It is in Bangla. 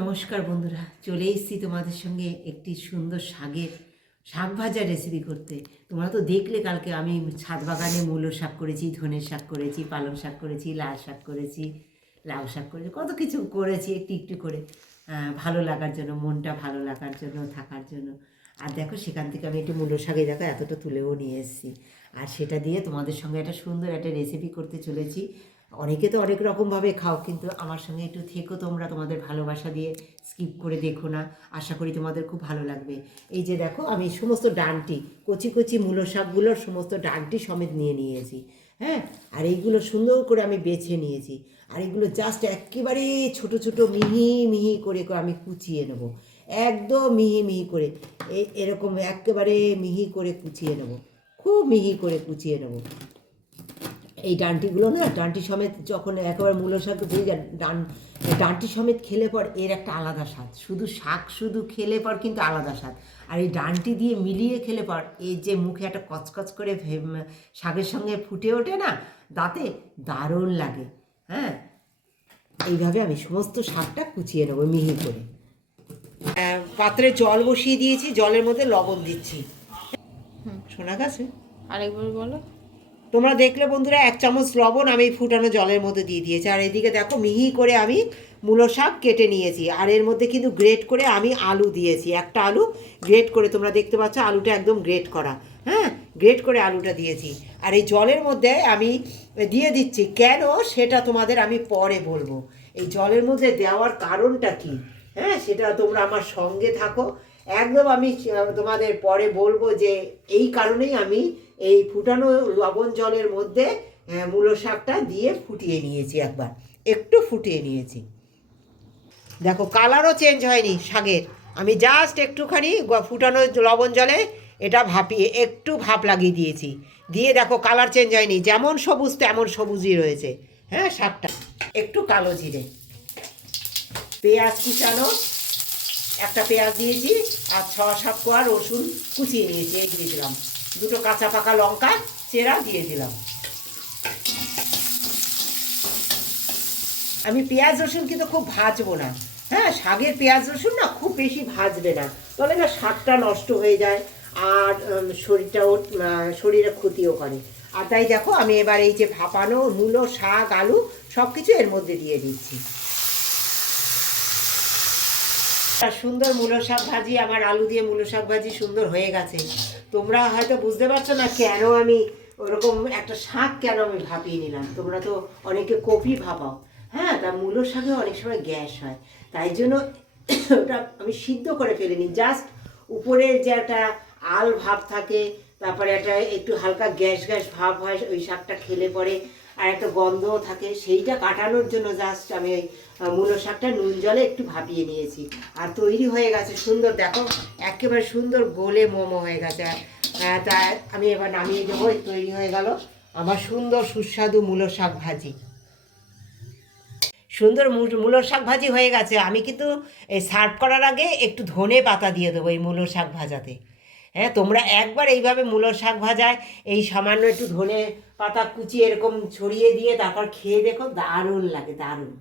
নমস্কার বন্ধুরা, চলে এসেছি তোমাদের সঙ্গে একটি সুন্দর শাক ভাজা রেসিপি করতে। তোমরা তো দেখলে কালকে আমি ছাদ বাগানে মূলো শাক করেছি, ধনের শাক করেছি, পালং শাক করেছি, লাল শাক করেছি, লাউ শাক করেছি, কত কিছু করেছি একটু একটু করে, ভালো লাগার জন্য, মনটা ভালো লাগার জন্য, থাকার জন্য। আর দেখো সেখান থেকে আমি একটু মূলো শাকে দেখো এতটা তুলেও নিয়ে এসেছি। আর সেটা দিয়ে তোমাদের সঙ্গে একটা সুন্দর একটা রেসিপি করতে চলেছি। অনেকে তো অনেক রকমভাবে খাও, কিন্তু আমার সঙ্গে একটু থেকো তোমরা, তোমাদের ভালোবাসা দিয়ে স্কিপ করে দেখো না, আশা করি তোমাদের খুব ভালো লাগবে। এই যে দেখো আমি সমস্ত ডাঁটি, কচি কচি মূলো শাকগুলোর সমস্ত ডাঁটি সমেত নিয়ে নিয়েছি। হ্যাঁ, আর এইগুলো সুন্দর করে আমি বেছে নিয়েছি। আর এগুলো জাস্ট একেবারে ছোট ছোট মিহি মিহি করে আমি কুচিয়ে নেব, একদম মিহি মিহি করে, এরকম একেবারে মিহি করে কুচিয়ে নেব, খুব মিহি করে কুচিয়ে নেব। এই ডাঁটিগুলো না, ডাঁটি সমেত যখন একেবারে মূলো শাক দিয়ে ডাঁটি সমেত খেলে পর এর একটা আলাদা স্বাদ, শুধু শাক শুধু খেলে পর কিন্তু আলাদা স্বাদ। আর এই ডাঁটি দিয়ে মিলিয়ে খেলে পর এই যে মুখে একটা কচকচ করে শাকের সঙ্গে ফুটে ওঠে না দাঁতে, দারুণ লাগে। হ্যাঁ, এইভাবে আমি সমস্ত শাকটা কুচিয়ে নেবো মিহি করে। পাত্রে জল বসিয়ে দিয়েছি, জলের মধ্যে লবণ দিচ্ছি। শোনা গেছে? আরেকবার বলো। তোমরা দেখলে বন্ধুরা 1 চামচ লবণ আমি ফুটানো জলের মধ্যে দিয়ে দিয়েছি। আর এদিকে দেখো মিহি করে আমি মূলো শাক কেটে নিয়েছি। আর এর মধ্যে কিন্তু গ্রেট করে আমি আলু দিয়েছি, একটা আলু গ্রেট করে, তোমরা দেখতে পাচ্ছ আলুটা একদম গ্রেট করা। হ্যাঁ, গ্রেট করে আলুটা দিয়েছি। আর এই জলের মধ্যে আমি দিয়ে দিচ্ছি, কেন সেটা তোমাদের আমি পরে বলবো। এই জলের মধ্যে দেওয়ার কারণটা কি, হ্যাঁ, সেটা তোমরা আমার সঙ্গে থাকো, একদম আমি তোমাদের পরে বলবো যে এই কারণেই আমি এই ফুটানো লবণ জলের মধ্যে মূলো শাকটা দিয়ে ফুটিয়ে নিয়েছি, একবার একটু ফুটিয়ে নিয়েছি। দেখো কালারও চেঞ্জ হয়নি শাকের, আমি জাস্ট একটুখানি ফুটানো লবণ জলে এটা ভাপিয়ে একটু ভাপ লাগিয়ে দিয়েছি, দিয়ে দেখো কালার চেঞ্জ হয়নি, যেমন সবুজ তেমন সবুজই রয়েছে। হ্যাঁ, শাকটা একটু কালো জিরে, পেঁয়াজ কুচানো, একটা পেঁয়াজ দিয়েছি, আর 6-7 কোয়া রসুন কুচিয়ে নিয়েছি, এই দিয়ে দিলাম, 2 কাঁচা পাকা লঙ্কা চেরা দিয়ে দিলাম। আমি পেঁয়াজ রসুন কিন্তু খুব ভাজবো না। হ্যাঁ, শাকের পেঁয়াজ রসুন না খুব বেশি ভাজবে না, তবে না শাকটা নষ্ট হয়ে যায় আর শরীরে ক্ষতিও করে। আর তাই দেখো আমি এবার এই যে ভাপানো মূলো শাক আলু সব কিছু এর মধ্যে দিয়ে দিচ্ছি। সুন্দর মূলো শাক ভাজি, আমার আলু দিয়ে মূলো শাক ভাজি সুন্দর হয়ে গেছে। তোমরা হয়তো বুঝতে পারছো না কেন আমি ওরকম একটা শাক কেন আমি ভাপিয়ে নিলাম। তোমরা তো অনেকে কপি ভাপাও, হ্যাঁ, তা মূলো শাকে অনেক সময় গ্যাস হয়, তাই জন্য ওটা আমি সিদ্ধ করে ফেলিনি, জাস্ট উপরের যে একটা আল ভাব থাকে, তারপরে একটা একটু হালকা গ্যাস গ্যাস ভাব হয় ওই শাকটা খেলে পরে, আর একটা গন্ধও থাকে, সেইটা কাটানোর জন্য জাস্ট আমি ওই মূলো শাকটা নুন জলে একটু ভাপিয়ে নিয়েছি। আর তৈরি হয়ে গেছে সুন্দর, দেখো একেবারে সুন্দর গোলে মোমো হয়ে গেছে। তা আমি এবার নামিয়ে দেবো, তৈরি হয়ে গেল আমার সুন্দর সুস্বাদু মূলো শাক ভাজি। সুন্দর মূলো শাক ভাজি হয়ে গেছে। আমি কিন্তু এই সার্ভ করার আগে একটু ধনে পাতা দিয়ে দেবো এই মূলো শাক ভাজাতে। হ্যাঁ, তোমরা একবার এইভাবে মূলো শাক ভাজায় এই সামান্য একটু ধনে পাতা কুচি এরকম ছড়িয়ে দিয়ে তারপর খেয়ে দেখো, দারুণ লাগে, দারুণ।